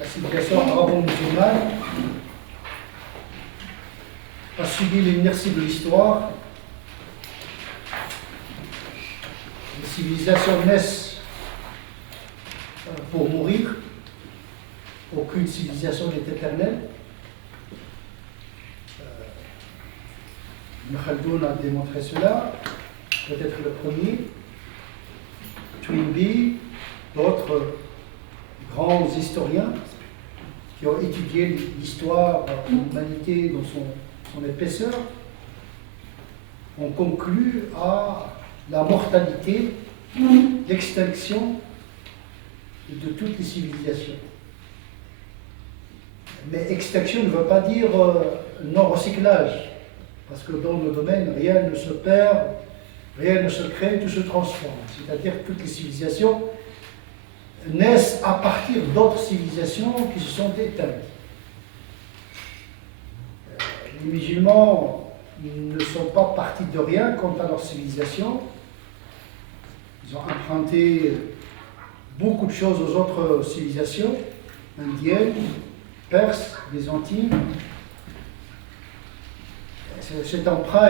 la civilisation arabo-musulmane a subi l'inertie de l'histoire. Les civilisations naissent pour mourir. Aucune civilisation n'est éternelle. Ibn Khaldoun a démontré cela, peut-être le premier. Toynbee, d'autres grands historiens qui ont étudié l'histoire de l'humanité dans son épaisseur, ont conclu à la mortalité, l'extinction de toutes les civilisations. Mais extinction ne veut pas dire non-recyclage, parce que dans le domaine, rien ne se perd, rien ne se crée, tout se transforme. C'est-à-dire que toutes les civilisations naissent à partir d'autres civilisations qui se sont éteintes. Les musulmans ne sont pas partis de rien quant à leur civilisation. Ils ont emprunté beaucoup de choses aux autres civilisations, indiennes, perses, byzantines. Cet emprunt,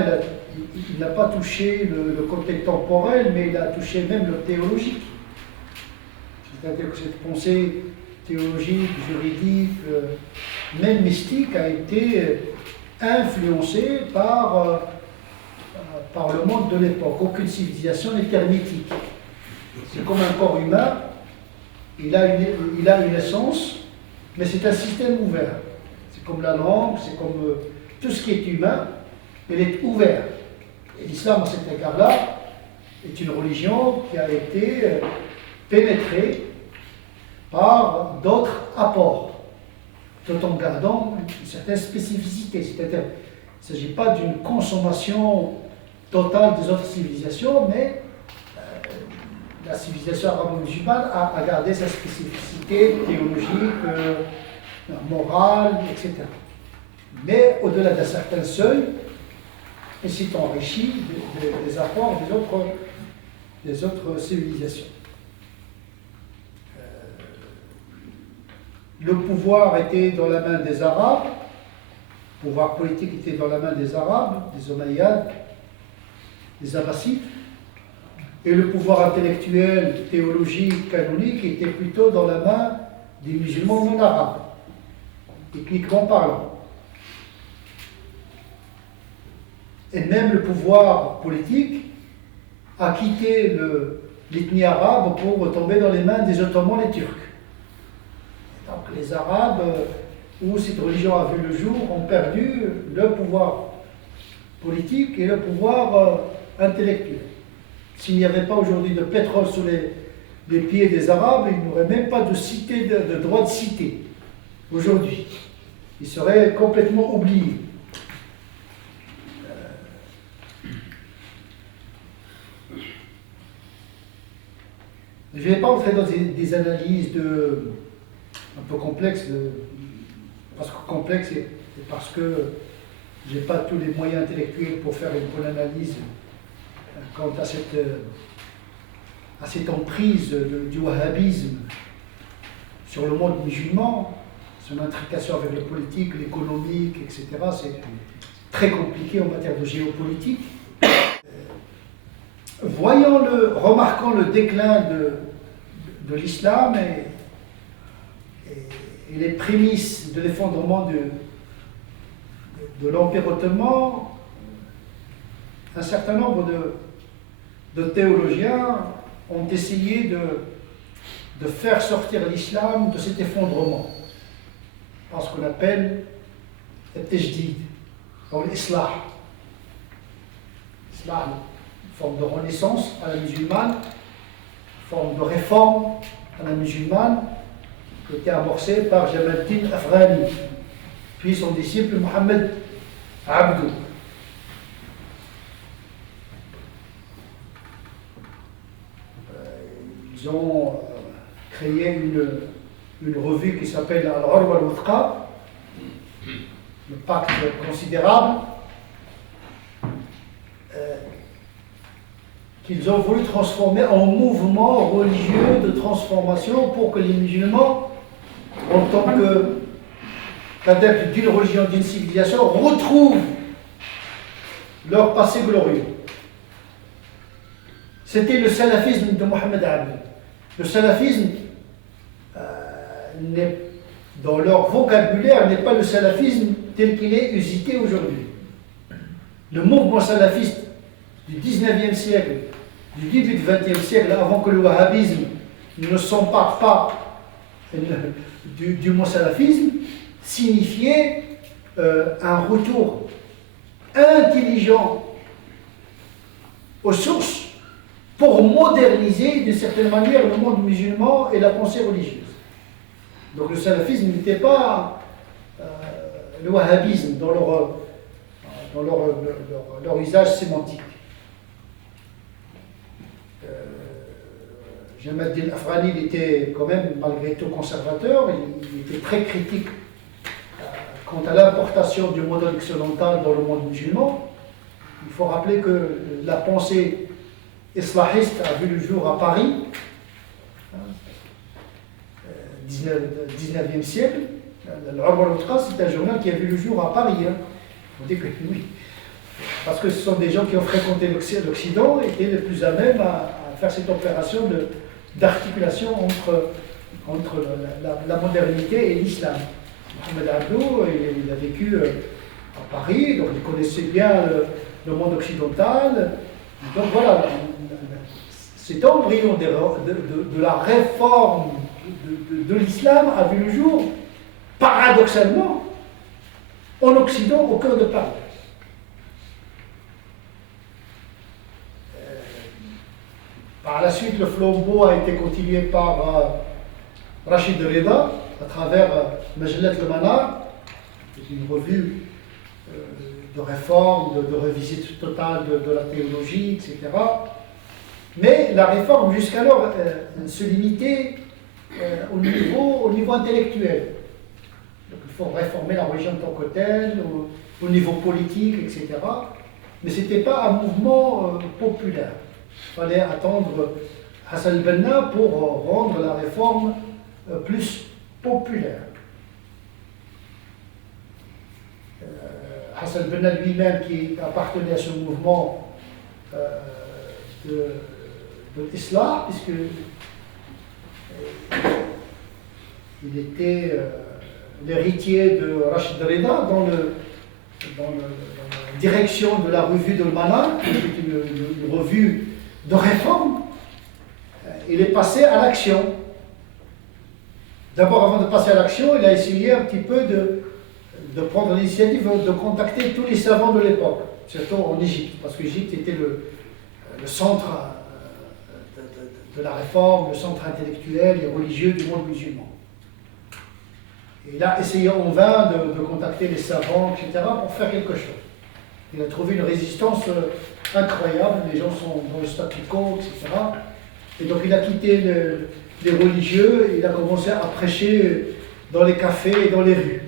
il n'a pas touché le côté temporel, mais il a touché même le théologique. C'est-à-dire que cette pensée théologique, juridique, même mystique, a été influencée par le monde de l'époque. Aucune civilisation n'est hermétique. C'est comme un corps humain, il a une essence, mais c'est un système ouvert. C'est comme la langue, c'est comme tout ce qui est humain, il est ouvert. Et l'islam, à cet égard-là, est une religion qui a été pénétrée par d'autres apports, tout en gardant une certaine spécificité. C'est-à-dire, il ne s'agit pas d'une consommation totale des autres civilisations, mais la civilisation arabo-musulmane a gardé sa spécificité théologique, morale, etc. Mais au-delà d'un certain seuil, elle s'est enrichie des apports des autres civilisations. Le pouvoir était dans la main des Arabes, le pouvoir politique était dans la main des Arabes, des Omeyyades, des Abbassides, et le pouvoir intellectuel, théologique, canonique était plutôt dans la main des musulmans non arabes, ethniquement parlant. Et même le pouvoir politique a quitté l'ethnie arabe pour tomber dans les mains des Ottomans, les Turcs. Donc les Arabes, où cette religion a vu le jour, ont perdu le pouvoir politique et le pouvoir intellectuel. S'il n'y avait pas aujourd'hui de pétrole sous les pieds des Arabes, il n'y aurait même pas de cité, de droit de cité aujourd'hui. Ils seraient complètement oubliés. Je ne vais pas entrer dans des analyses un peu complexes, parce que je n'ai pas tous les moyens intellectuels pour faire une bonne analyse quant à cette emprise du wahhabisme sur le monde musulman, son intrication avec le politique, l'économique, etc. C'est très compliqué en matière de géopolitique. Remarquant le déclin de l'islam et les prémices de l'effondrement de l'Empire ottoman, un certain nombre de théologiens ont essayé de faire sortir l'islam de cet effondrement, par ce qu'on appelle le tajdid, ou l'islah. L'islam, une forme de renaissance à la musulmane, une forme de réforme à la musulmane, qui a été amorcée par Jamaluddin Afghani, puis son disciple Mohammed Abdou. Ils ont créé une revue qui s'appelle Al-Urwa al-Wuthqa, le pacte considérable, qu'ils ont voulu transformer en mouvement religieux de transformation pour que les musulmans en tant qu'adeptes d'une religion, d'une civilisation, retrouvent leur passé glorieux. C'était le salafisme de Mohamed Ali. Le salafisme, dans leur vocabulaire, n'est pas le salafisme tel qu'il est usité aujourd'hui. Le mouvement salafiste du 19e siècle, du début du 20e siècle, avant que le wahhabisme ne s'empare pas du mot salafisme, signifiait un retour intelligent aux sources pour moderniser d'une certaine manière le monde musulman et la pensée religieuse. Donc le salafisme n'était pas le wahhabisme dans leur usage sémantique. Jamal Din Afghani, il était quand même malgré tout conservateur, il était très critique quant à l'importation du modèle occidental dans le monde musulman. Il faut rappeler que la pensée islahiste a vu le jour à Paris, 19e siècle. L'Urwa al-Wuthqa, c'est un journal qui a vu le jour à Paris. On dit que oui, parce que ce sont des gens qui ont fréquenté l'Occident et étaient les plus à même à faire cette opération d'articulation entre la modernité et l'islam. Mohamed Abdou, il a vécu à Paris, donc il connaissait bien le monde occidental. Donc voilà, cet embryon de la réforme de l'islam a vu le jour, paradoxalement, en Occident, au cœur de Paris. Par la suite, le flambeau a été continué par Rachid Rida, à travers Majalat al-Manar, qui est une revue de réforme, de revisite totale de la théologie, etc. Mais la réforme jusqu'alors se limitait au niveau intellectuel. Donc il faut réformer la religion en tant que telle, au niveau politique, etc. Mais ce n'était pas un mouvement populaire. Il fallait attendre Hassan al-Banna pour rendre la réforme plus populaire. Hassan al-Banna lui-même, qui appartenait à ce mouvement de l'islam, puisque il était l'héritier de Rachid Rida dans la direction de la revue de Manar, qui était une revue de réforme. Il est passé à l'action. D'abord, avant de passer à l'action, il a essayé un petit peu de prendre l'initiative de contacter tous les savants de l'époque, surtout en Égypte, parce que l'Égypte était le centre de la réforme, le centre intellectuel et religieux du monde musulman. Et il a essayé en vain de contacter les savants, etc., pour faire quelque chose. Il a trouvé une résistance incroyable, les gens sont dans le statu quo, etc. Et donc il a quitté les religieux et il a commencé à prêcher dans les cafés et dans les rues.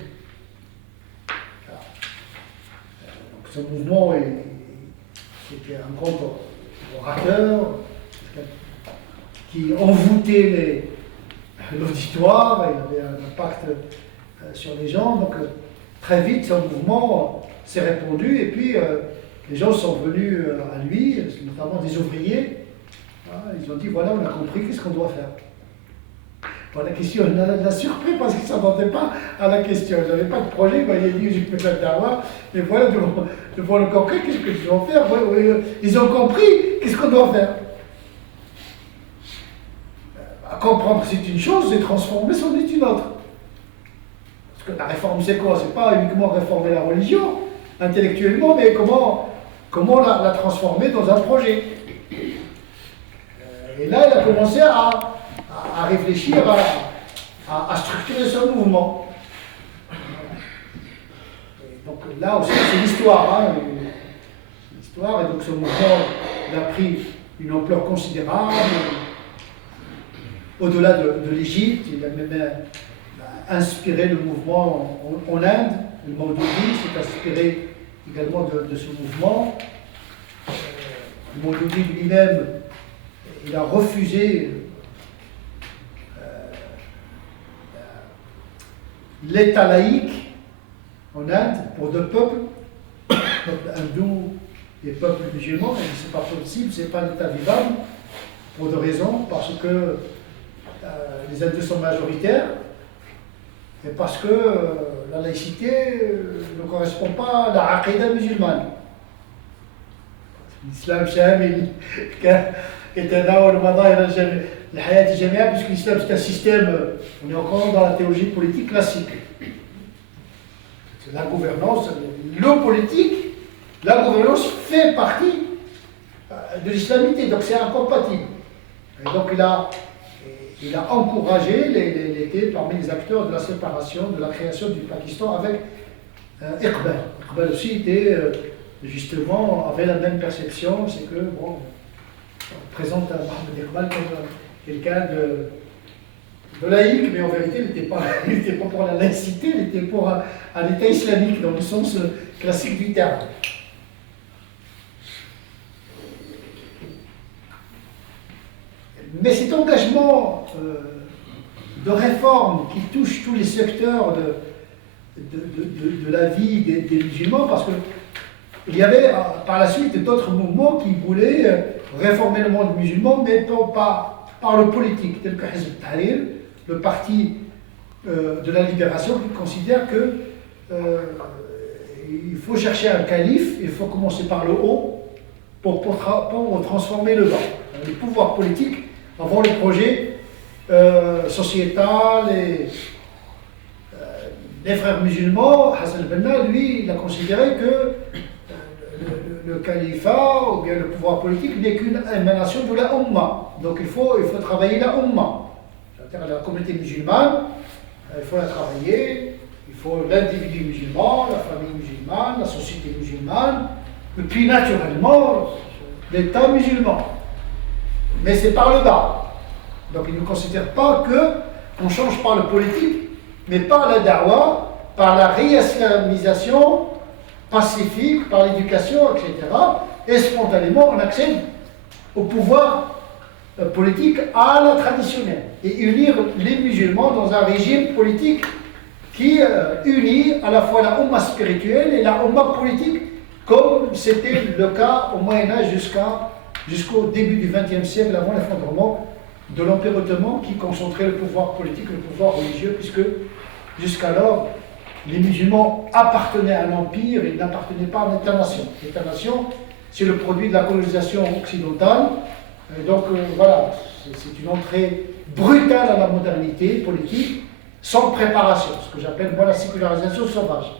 Donc ce mouvement, c'était un grand orateur qui envoûtait l'auditoire, il avait un impact sur les gens. Donc très vite, ce mouvement s'est répandu et puis les gens sont venus à lui, notamment des ouvriers. Ils ont dit voilà, on a compris, qu'est-ce qu'on doit faire. Bon, la question, il l'a surpris parce qu'il ne s'attendait pas à la question. Il n'avait pas de projet, il a dit j'ai fait la dawa, et voilà, devant le concret, qu'est-ce que je dois faire. Ils ont compris, qu'est-ce qu'on doit faire. Comprendre c'est une chose, et transformer c'en est une autre. Parce que la réforme c'est quoi? C'est pas uniquement réformer la religion intellectuellement, mais comment la transformer dans un projet. Et là, il a commencé à réfléchir, à structurer ce mouvement. Et donc là aussi, c'est l'histoire. L'histoire, et donc ce mouvement il a pris une ampleur considérable. Au-delà de l'Égypte, il a même inspiré le mouvement en Inde. Le Maududi s'est inspiré également de ce mouvement. Le Maududi lui-même, il a refusé l'État laïque en Inde pour deux peuples, le peuple hindou et le peuple musulman. Et c'est pas possible, c'est pas un État vivable pour deux raisons, parce que les hindous sont majoritaires et parce que la laïcité ne correspond pas à la aqidah musulmane. L'islam شامل يتناول مظاهر الحياة الجميع, puisque l'islam c'est un système, on est encore dans la théologie politique classique. C'est la gouvernance, le politique, la gouvernance fait partie de l'islamité, donc c'est incompatible. Et donc il a encouragé, il était parmi les acteurs de la séparation, de la création du Pakistan avec Iqbal. Iqbal aussi était justement, avait la même perception, c'est que, bon, on présente Mohamed Iqbal comme quelqu'un de laïque, mais en vérité, il n'était pas pour la laïcité, il était pour un État islamique, dans le sens classique du terme. Mais cet engagement de réforme qui touche tous les secteurs de la vie des musulmans, parce qu'il y avait par la suite d'autres mouvements qui voulaient réformer le monde musulman, mais par le politique, tel que Hizb ut-Tahrir, le parti de la libération, qui considère que il faut chercher un calife, il faut commencer par le haut pour transformer le bas. Les pouvoirs politiques avant le projet sociétal et les frères musulmans. Hassan al-Banna, lui, il a considéré que le califat ou bien le pouvoir politique n'est qu'une émanation de la Ummah. Donc il faut travailler la Ummah. C'est-à-dire la communauté musulmane, il faut la travailler, il faut l'individu musulman, la famille musulmane, la société musulmane, et puis naturellement l'État musulman. Mais c'est par le bas. Donc il ne considère pas qu'on change par le politique, mais par la da'wah, par la réislamisation pacifique, par l'éducation, etc. Et spontanément, on accède au pouvoir politique à la traditionnelle. Et unir les musulmans dans un régime politique qui unit à la fois la Ummah spirituelle et la Ummah politique, comme c'était le cas au Moyen-Âge jusqu'au début du XXe siècle, avant l'effondrement de l'Empire ottoman, qui concentrait le pouvoir politique et le pouvoir religieux, puisque jusqu'alors, les musulmans appartenaient à l'Empire, ils n'appartenaient pas à un État-nation. L'État-nation, c'est le produit de la colonisation occidentale. Et donc voilà, c'est une entrée brutale à la modernité politique, sans préparation, ce que j'appelle moi la sécularisation sauvage.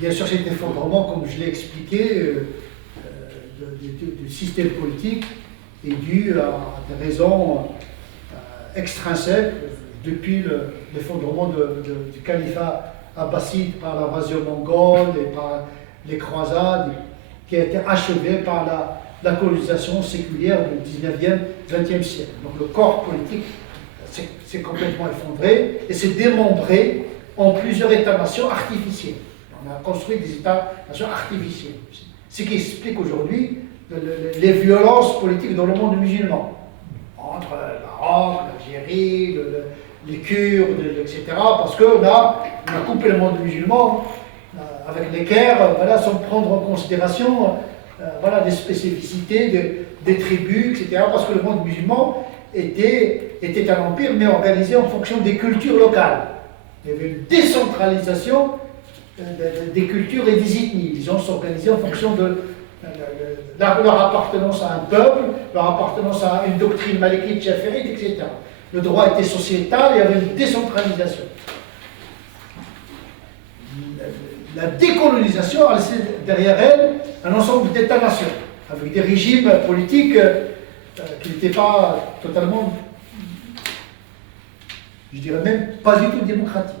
Bien sûr, cet effondrement, comme je l'ai expliqué, du système politique est dû à des raisons extrinsèques, depuis l'effondrement du califat abbasside par l'invasion mongole et par les croisades, qui a été achevé par la colonisation séculière du 19e, 20e siècle. Donc le corps politique s'est complètement effondré et s'est démembré en plusieurs États-nations artificiels. On a construit des États-nations artificiels. Ce qui explique aujourd'hui les violences politiques dans le monde musulman, entre le Maroc, l'Algérie, les Kurdes, etc. Parce qu'on a coupé le monde musulman avec les guerres, voilà, sans prendre en considération voilà, des spécificités des tribus, etc. Parce que le monde musulman était un empire, mais organisé en fonction des cultures locales. Il y avait une décentralisation des cultures et des ethnies. Les gens s'organisaient en fonction de leur appartenance à un peuple, leur appartenance à une doctrine malikite, chaférite, etc. Le droit était sociétal, il y avait une décentralisation. La décolonisation a laissé derrière elle un ensemble d'États-nations, avec des régimes politiques qui n'étaient pas totalement, je dirais même pas du tout démocratiques.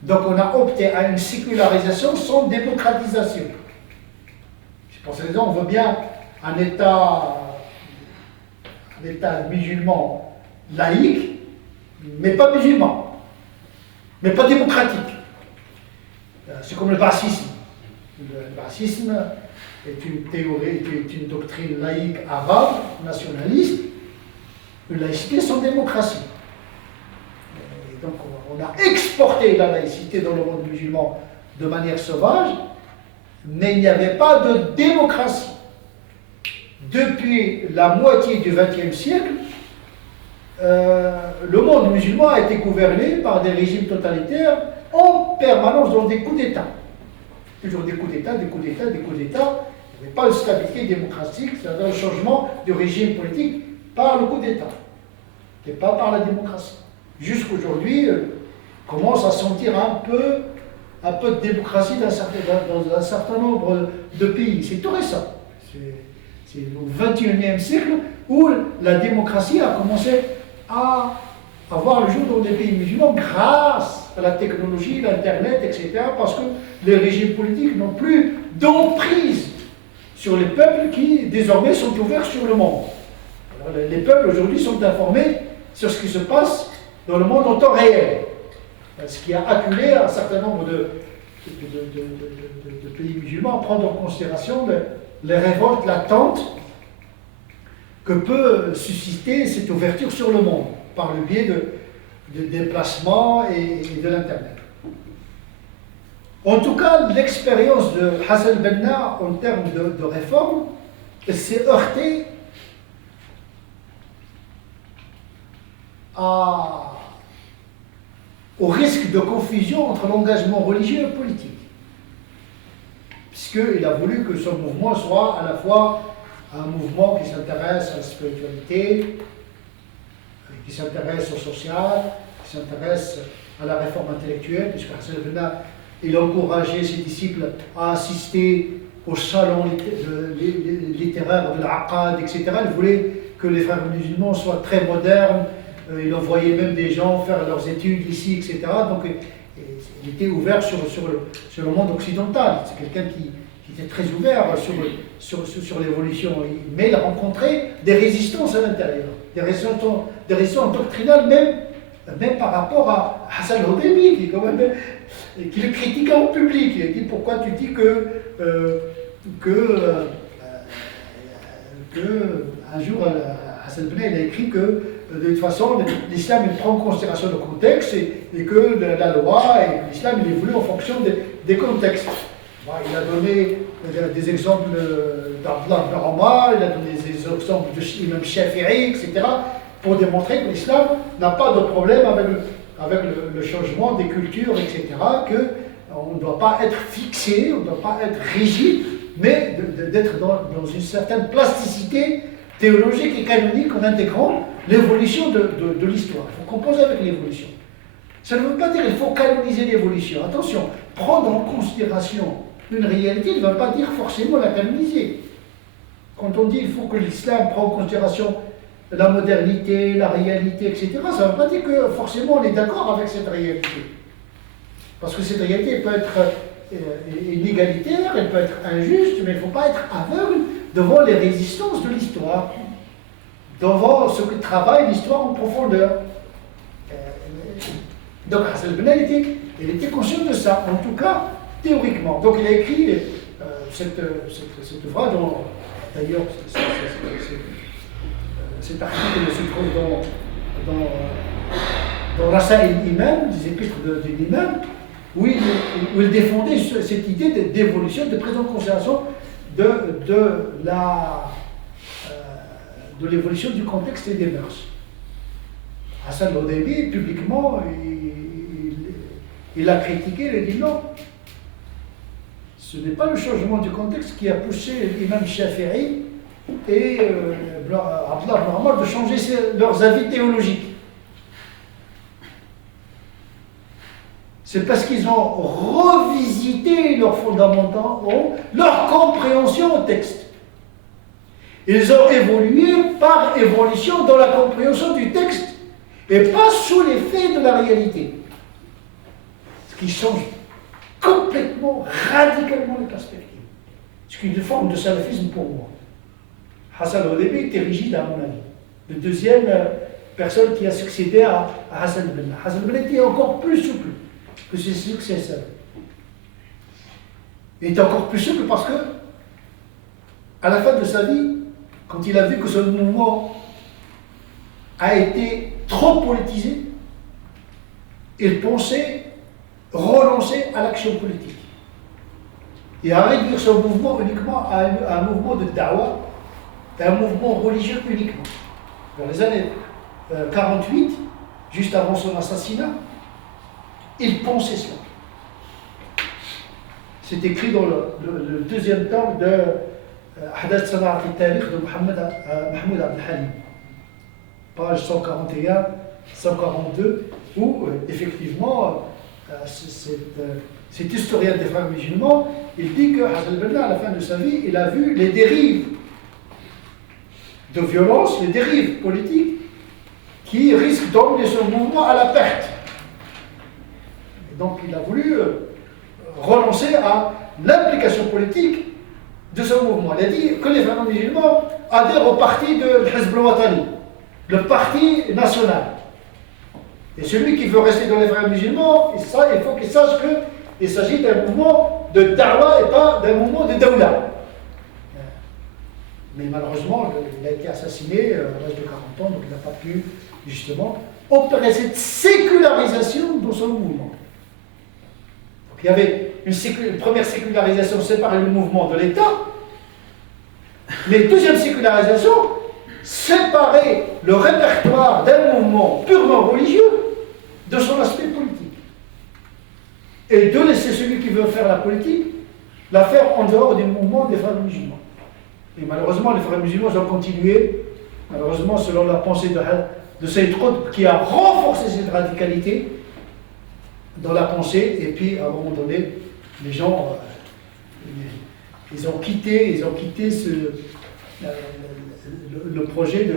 Donc on a opté à une sécularisation sans démocratisation. Pour ces raisons, on veut bien un État musulman laïque, mais pas musulman, mais pas démocratique. C'est comme le bassisme. Le bassisme est une théorie, est une doctrine laïque arabe, nationaliste, une laïcité sans démocratie. Et donc on a exporté la laïcité dans le monde musulman de manière sauvage, mais il n'y avait pas de démocratie. Depuis la moitié du XXe siècle, le monde musulman a été gouverné par des régimes totalitaires en permanence dans des coups d'État. Toujours des coups d'État, des coups d'État, des coups d'État. Il n'y avait pas de stabilité démocratique, c'est-à-dire un changement de régime politique par le coup d'État, et pas par la démocratie. Jusqu'aujourd'hui, on commence à sentir un peu de démocratie dans un certain nombre de pays. C'est tout récent. C'est au XXIe siècle où la démocratie a commencé à avoir le jour dans des pays musulmans grâce à la technologie, l'Internet, etc. Parce que les régimes politiques n'ont plus d'emprise sur les peuples qui désormais sont ouverts sur le monde. Alors, les peuples aujourd'hui sont informés sur ce qui se passe dans le monde en temps réel. Ce qui a acculé un certain nombre de pays musulmans à prendre en considération les révoltes latentes que peut susciter cette ouverture sur le monde par le biais de déplacements et de l'Internet. En tout cas, l'expérience de Hassan al-Banna en termes de réforme s'est heurtée au risque de confusion entre l'engagement religieux et politique. Puisqu'il a voulu que son mouvement soit à la fois un mouvement qui s'intéresse à la spiritualité, qui s'intéresse au social, qui s'intéresse à la réforme intellectuelle, puisque Hassan al-Banna, il encourageait ses disciples à assister aux salons littéraires de l'Aqad, etc. Il voulait que les frères musulmans soient très modernes, il envoyait même des gens faire leurs études ici, etc. Donc il était ouvert sur le monde occidental. C'est quelqu'un qui était très ouvert sur l'évolution. Mais il a rencontré des résistances à l'intérieur, des résistances doctrinales même par rapport à Hassan al-Hudaybi, qui le critiquait en public. Il a dit pourquoi tu dis que un jour Hassan al-Banna il a écrit que de toute façon l'islam il prend en considération le contexte et que la loi et l'islam il évolue en fonction des contextes. Bon, il a donné des exemples d'Abdullah ibn Omar, il a donné des exemples de l'imam Shafi'i, etc. pour démontrer que l'islam n'a pas de problème avec le changement des cultures, etc., qu'on ne doit pas être fixé, on ne doit pas être rigide, mais d'être dans une certaine plasticité théologique et canonique en intégrant l'évolution de l'histoire. Il faut composer avec l'évolution. Ça ne veut pas dire qu'il faut canoniser l'évolution. Attention, prendre en considération une réalité ne veut pas dire forcément la canoniser. Quand on dit qu'il faut que l'islam prenne en considération la modernité, la réalité, etc., ça ne veut pas dire que forcément on est d'accord avec cette réalité. Parce que cette réalité peut être inégalitaire, elle peut être injuste, mais il ne faut pas être aveugle devant les résistances de l'histoire, devant ce que travaille l'histoire en profondeur. Donc Hassan al-Banna, il était conscient de ça, en tout cas théoriquement. Donc il a écrit cet ouvrage, d'ailleurs cet article se trouve dans Rasaïl Imam, des épîtres de l'imam, où il défendait cette idée d'évolution, de prise en considération de l'évolution du contexte et des mœurs. Hassan al-Hudaybi, publiquement, il a critiqué, il a dit non. Ce n'est pas le changement du contexte qui a poussé l'imam Shafi'i et Abdullah ibn Omar de changer leurs avis théologiques. C'est parce qu'ils ont revisité leurs fondamentaux, leur compréhension au texte. Ils ont évolué par évolution dans la compréhension du texte et pas sous l'effet de la réalité. Ce qui change complètement, radicalement les perspectives. Ce qui est une forme de salafisme pour moi. Hassan al-Hudaybi était rigide à mon avis. La deuxième personne qui a succédé à Hassan al-Banna. Hassan al-Banna était encore plus souple que ses successeurs. Il était encore plus souple parce que, à la fin de sa vie, quand il a vu que son mouvement a été trop politisé. Il pensait renoncer à l'action politique et à réduire son mouvement uniquement à un mouvement de da'wah, un mouvement religieux uniquement. Dans les années 48, juste avant son assassinat, il pensait cela. C'est écrit dans le deuxième tome de Ahdath Sana'at al-Tarikh de Mahmoud Abdel Halim, page 141, 142, où effectivement, cet historien des frères musulmans, il dit que Hassan al-Banna, à la fin de sa vie, il a vu les dérives de violence, les dérives politiques qui risquent d'emmener son mouvement à la perte. Et donc il a voulu renoncer à l'implication politique de ce mouvement. Il a dit que les frères musulmans adhèrent au parti de Hizb al-Watani, le parti national. Et celui qui veut rester dans les frères musulmans, il faut qu'il sache qu'il s'agit d'un mouvement de da'wah et pas d'un mouvement de dawla. Mais malheureusement, il a été assassiné à l'âge de 40 ans, donc il n'a pas pu justement opérer cette sécularisation dans son mouvement. Donc il y avait une première sécularisation séparer le mouvement de l'État, mais deuxième sécularisation, séparer le répertoire d'un mouvement purement religieux de son aspect politique. Et de laisser celui qui veut faire la politique la faire en dehors du mouvement des frères musulmans. Et malheureusement, les frères musulmans ont continué, malheureusement, selon la pensée de Sayyid Qutb, qui a renforcé cette radicalité dans la pensée, et puis à un moment donné, les gens, ils ont quitté le projet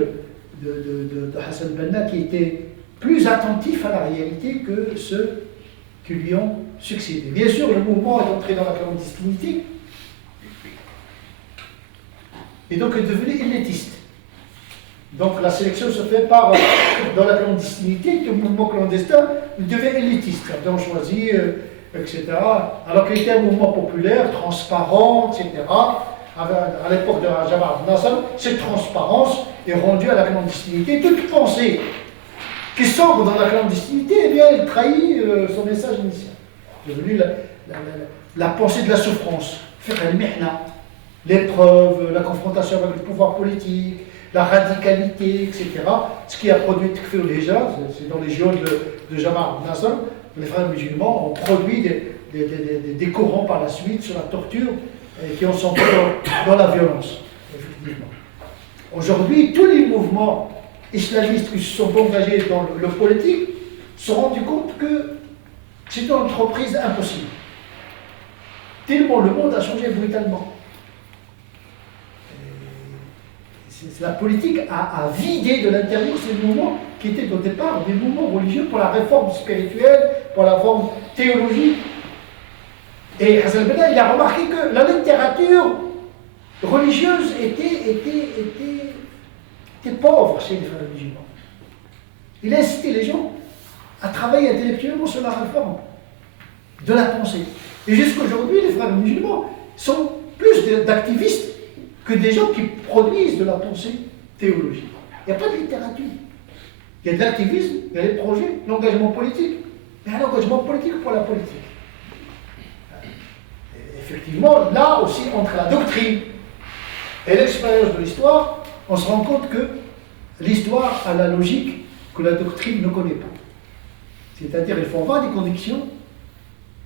de Hassan Banna, qui était plus attentif à la réalité que ceux qui lui ont succédé. Bien sûr, le mouvement est entré dans la clandestinité, et donc est devenu élitiste. Donc la sélection se fait dans la clandestinité, le mouvement clandestin il devient élitiste. Certains ont choisi, etc. Alors qu'il était un mouvement populaire, transparent, etc. À l'époque de Jamal Abdel Nasser, cette transparence est rendue à la clandestinité. Toute pensée qui sombre dans la clandestinité, eh bien, elle trahit son message initial. C'est devenu la pensée de la souffrance, l'épreuve, la confrontation avec le pouvoir politique, la radicalité, etc. Ce qui a produit Takfir déjà, c'est dans les géodes de Jamal Abdel Nasser, les frères musulmans ont produit des courants par la suite sur la torture et qui ont sombré dans la violence, effectivement. Aujourd'hui, tous les mouvements islamistes qui se sont engagés dans le politique se sont rendus compte que c'est une entreprise impossible. Tellement le monde a changé brutalement. La politique a vidé de l'intérieur ces mouvements qui étaient au départ des mouvements religieux pour la réforme spirituelle, pour la réforme théologique. Et Hassan al-Banna, il a remarqué que la littérature religieuse était pauvre chez les frères musulmans. Il a incité les gens à travailler intellectuellement sur la réforme de la pensée. Et jusqu'aujourd'hui, les frères musulmans sont plus d'activistes que des gens qui produisent de la pensée théologique. Il n'y a pas de littérature. Il y a de l'activisme, il y a des projets, l'engagement politique. Mais un engagement politique pour la politique. Et effectivement, là aussi, entre la doctrine et l'expérience de l'histoire, on se rend compte que l'histoire a la logique que la doctrine ne connaît pas. C'est-à-dire, il faut avoir des convictions,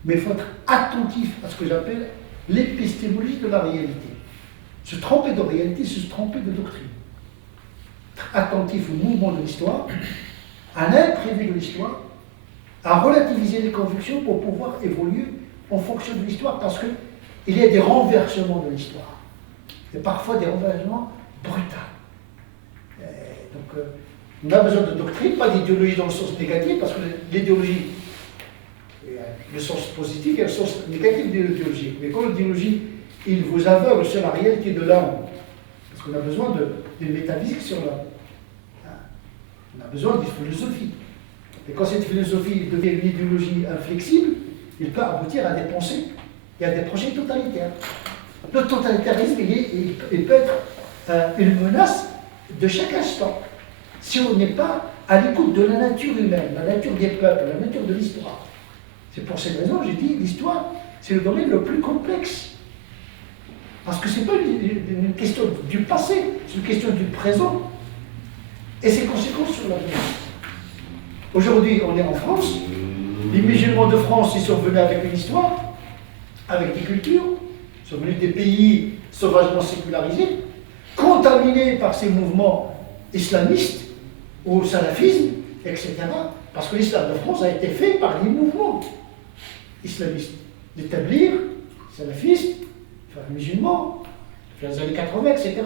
mais il faut être attentif à ce que j'appelle l'épistémologie de la réalité. Se tromper de réalité, c'est se tromper de doctrine. Être attentif au mouvement de l'histoire, à l'imprévu de l'histoire, à relativiser les convictions pour pouvoir évoluer en fonction de l'histoire, parce qu'il y a des renversements de l'histoire. Et parfois des renversements brutaux. Donc, on a besoin de doctrine, pas d'idéologie dans le sens négatif, parce que l'idéologie, le sens positif et le sens négatif de l'idéologie. Mais quand l'idéologie, il vous aveugle sur la réalité de l'homme, parce qu'on a besoin d'une métaphysique sur l'homme. On a besoin d'une philosophie. Et quand cette philosophie devient une idéologie inflexible, il peut aboutir à des pensées et à des projets totalitaires. Le totalitarisme, il peut être une menace de chaque instant. si on n'est pas à l'écoute de la nature humaine, la nature des peuples, la nature de l'histoire. C'est pour cette raison que j'ai dit l'histoire, c'est le domaine le plus complexe. Parce que ce n'est pas une question du passé, c'est une question du présent et ses conséquences sur l'avenir. Aujourd'hui, on est en France. Les musulmans de France, ils sont venus avec une histoire, avec des cultures, ils sont venus des pays sauvagement sécularisés, contaminés par ces mouvements islamistes, au salafisme, etc. Parce que l'islam de France a été fait par les mouvements islamistes, d'établir salafistes, musulmans, dans les années 80, etc.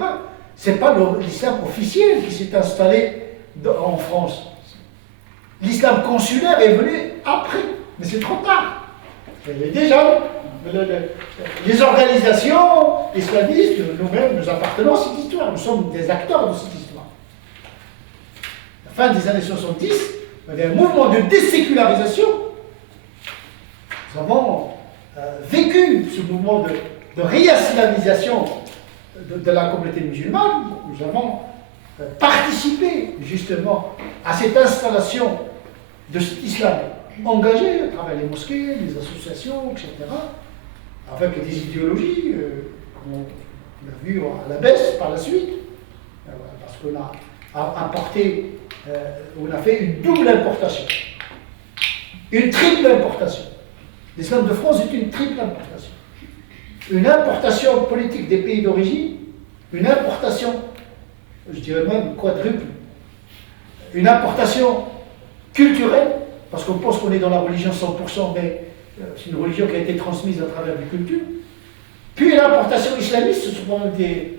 Ce n'est pas l'islam officiel qui s'est installé en France. L'islam consulaire est venu après, mais c'est trop tard. Déjà, les organisations islamistes, nous-mêmes, nous appartenons à cette histoire. Nous sommes des acteurs de cette histoire. À la fin des années 70, il y avait un mouvement de désécularisation. Nous avons vécu ce mouvement de réislamisation de la communauté musulmane. Nous avons participé justement à cette installation de cet islam engagé à travers les mosquées, les associations, etc., avec des idéologies qu'on a vues à la baisse par la suite, parce qu'on a apporté, on a fait une double importation, une triple importation. L'islam de France est une triple importation. Une importation politique des pays d'origine, une importation, je dirais même quadruple, une importation culturelle, parce qu'on pense qu'on est dans la religion 100%, mais c'est une religion qui a été transmise à travers des cultures. Puis une importation islamiste, ce sont des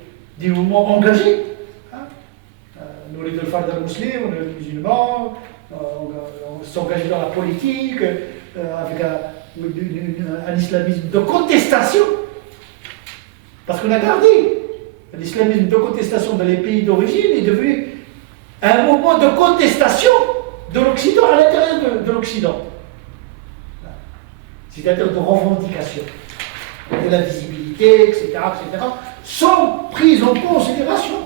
mouvements engagés. Nous, les deux frères musulmans, on est musulmans, on s'engage dans la politique, avec un islamisme de contestation. Parce qu'on a gardé l'islamisme de contestation dans les pays d'origine est devenu un mouvement de contestation de l'Occident à l'intérieur de l'Occident. C'est-à-dire de revendication de la visibilité, etc., sont prises en considération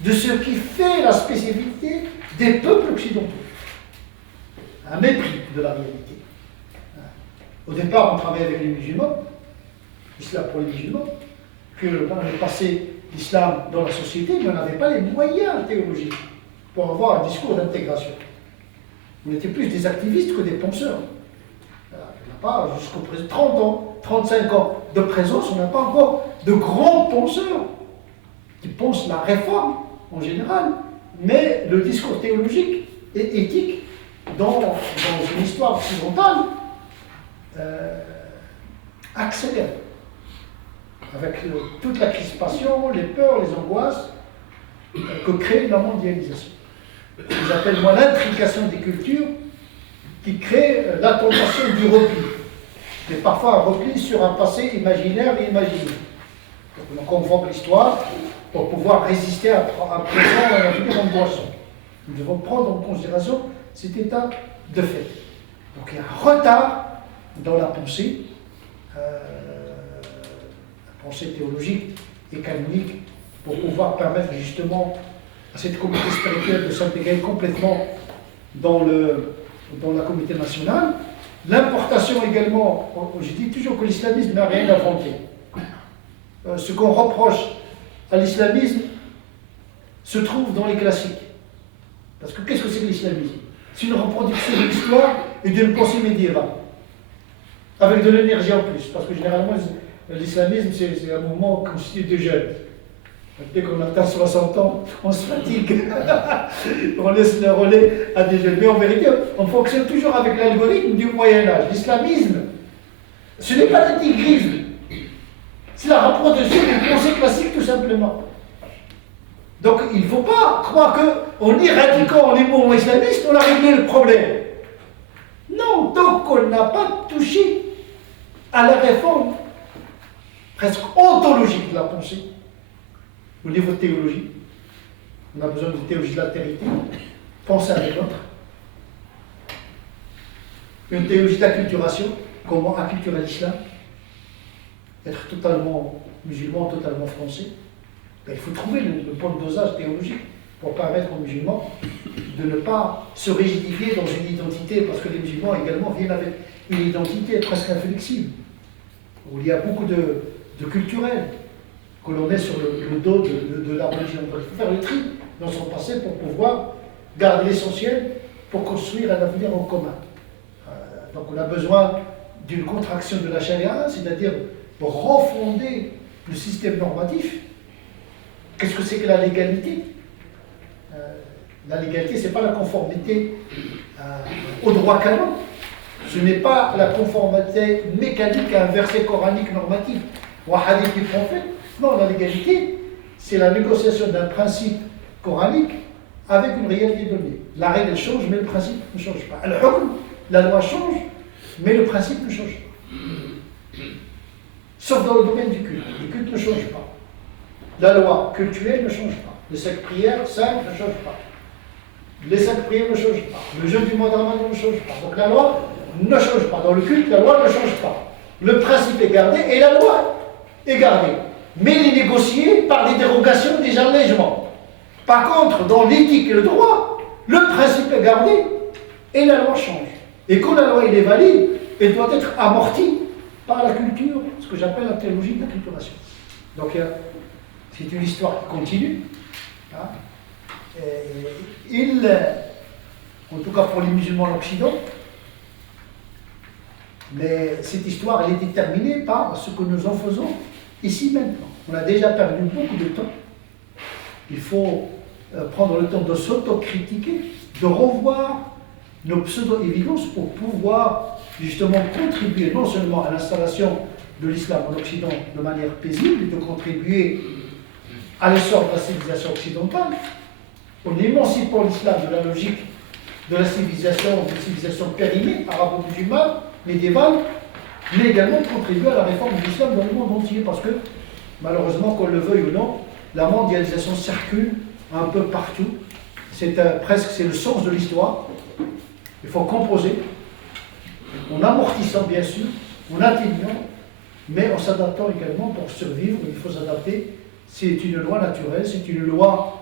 de ce qui fait la spécificité des peuples occidentaux. Un mépris de la réalité. Au départ, on travaillait avec les musulmans, l'islam pour les musulmans, puis on est passé l'islam dans la société, mais on n'avait pas les moyens théologiques pour avoir un discours d'intégration. On était plus des activistes que des penseurs. On n'a pas, jusqu'au présent, 30 ans, 35 ans de présence, on n'a pas encore de grands penseurs qui pensent la réforme en général, mais le discours théologique et éthique dans une histoire occidentale accélère. Avec toute la crispation, les peurs, les angoisses que crée la mondialisation. J'appelle moi l'intrication des cultures qui crée la tentation du repli. Et parfois un repli sur un passé imaginaire et imaginé. Donc on convoque l'histoire pour pouvoir résister à un présent et à un avenir angoissant. Nous devons prendre en considération cet état de fait. Donc il y a un retard dans la pensée théologique et canonique, pour pouvoir permettre justement à cette communauté spirituelle de s'intégrer complètement dans la communauté nationale. L'importation également, je dis toujours que l'islamisme n'a rien inventé. Ce qu'on reproche à l'islamisme se trouve dans les classiques. Parce que qu'est-ce que c'est que l'islamisme? C'est une reproduction de l'histoire et d'une pensée médiévale, avec de l'énergie en plus, parce que généralement l'islamisme c'est un mouvement constitué de jeunes. Dès qu'on atteint 60 ans, on se fatigue. On laisse le relais à des jeunes. Mais en vérité, on fonctionne toujours avec l'algorithme du Moyen-Âge. L'islamisme, ce n'est pas l'intégrisme. C'est la reproduction d'une pensée classique, tout simplement. Donc, il ne faut pas croire qu'en éradiquant les mouvements islamistes, on a réglé le problème. Non, tant qu'on n'a pas touché à la réforme presque ontologique de la pensée, au niveau de théologie, on a besoin de théologie de l'altérité, penser avec l'autre. Une théologie d'acculturation, comment acculturer l'islam, être totalement musulman, totalement français. Ben, il faut trouver le bon dosage théologique. pour permettre aux musulmans de ne pas se rigidifier dans une identité, parce que les musulmans également viennent avec une identité presque inflexible, où il y a beaucoup de culturel que l'on met sur le dos de la religion. Donc il faut faire le tri dans son passé pour pouvoir garder l'essentiel pour construire un avenir en commun. Donc on a besoin d'une contraction de la charia, c'est-à-dire refonder le système normatif. Qu'est-ce que c'est que la légalité? La légalité, ce n'est pas la conformité au droit canon. Ce n'est pas la conformité mécanique à un verset coranique normatif ou un hadith du prophète. Non, la légalité, c'est la négociation d'un principe coranique avec une réalité donnée. La règle change, mais le principe ne change pas. La loi change, mais le principe ne change pas. Sauf dans le domaine du culte. Le culte ne change pas. La loi cultuelle ne change pas. Les 5 prières simples ne changent pas. Les 5 prières ne changent pas. Le jeûne du mois de Ramadan ne change pas. Donc la loi ne change pas. Dans le culte, la loi ne change pas. Le principe est gardé et la loi est gardée. Mais il est négocié par des dérogations, des allègements. Par contre, dans l'éthique et le droit, le principe est gardé et la loi change. Et quand la loi est valide, elle doit être amortie par la culture, ce que j'appelle la théologie de l'acculturation. Donc c'est une histoire qui continue. Hein. En tout cas pour les musulmans en Occident, mais cette histoire elle est déterminée par ce que nous en faisons ici maintenant. On a déjà perdu beaucoup de temps. Il faut prendre le temps de s'autocritiquer, de revoir nos pseudo-évidences pour pouvoir justement contribuer non seulement à l'installation de l'islam en Occident de manière paisible, et de contribuer à l'essor de la civilisation occidentale, en émancipant l'islam de la logique de la civilisation périmée, arabo-musulmane, médiévale, mais également contribuer à la réforme de l'islam dans le monde entier, parce que malheureusement, qu'on le veuille ou non, la mondialisation circule un peu partout. C'est le sens de l'histoire. Il faut composer, en amortissant bien sûr, en atténuant, mais en s'adaptant également pour survivre. Il faut s'adapter. C'est une loi naturelle, c'est une loi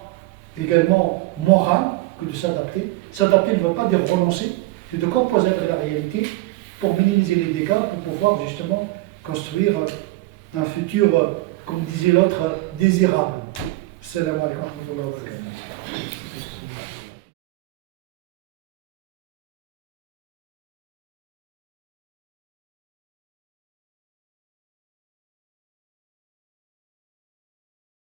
également morale que de s'adapter. S'adapter ne veut pas dire renoncer, c'est de composer avec la réalité pour minimiser les dégâts, pour pouvoir justement construire un futur, comme disait l'autre, désirable. Salam alaikum wa rahmatullahi wa barakatuh.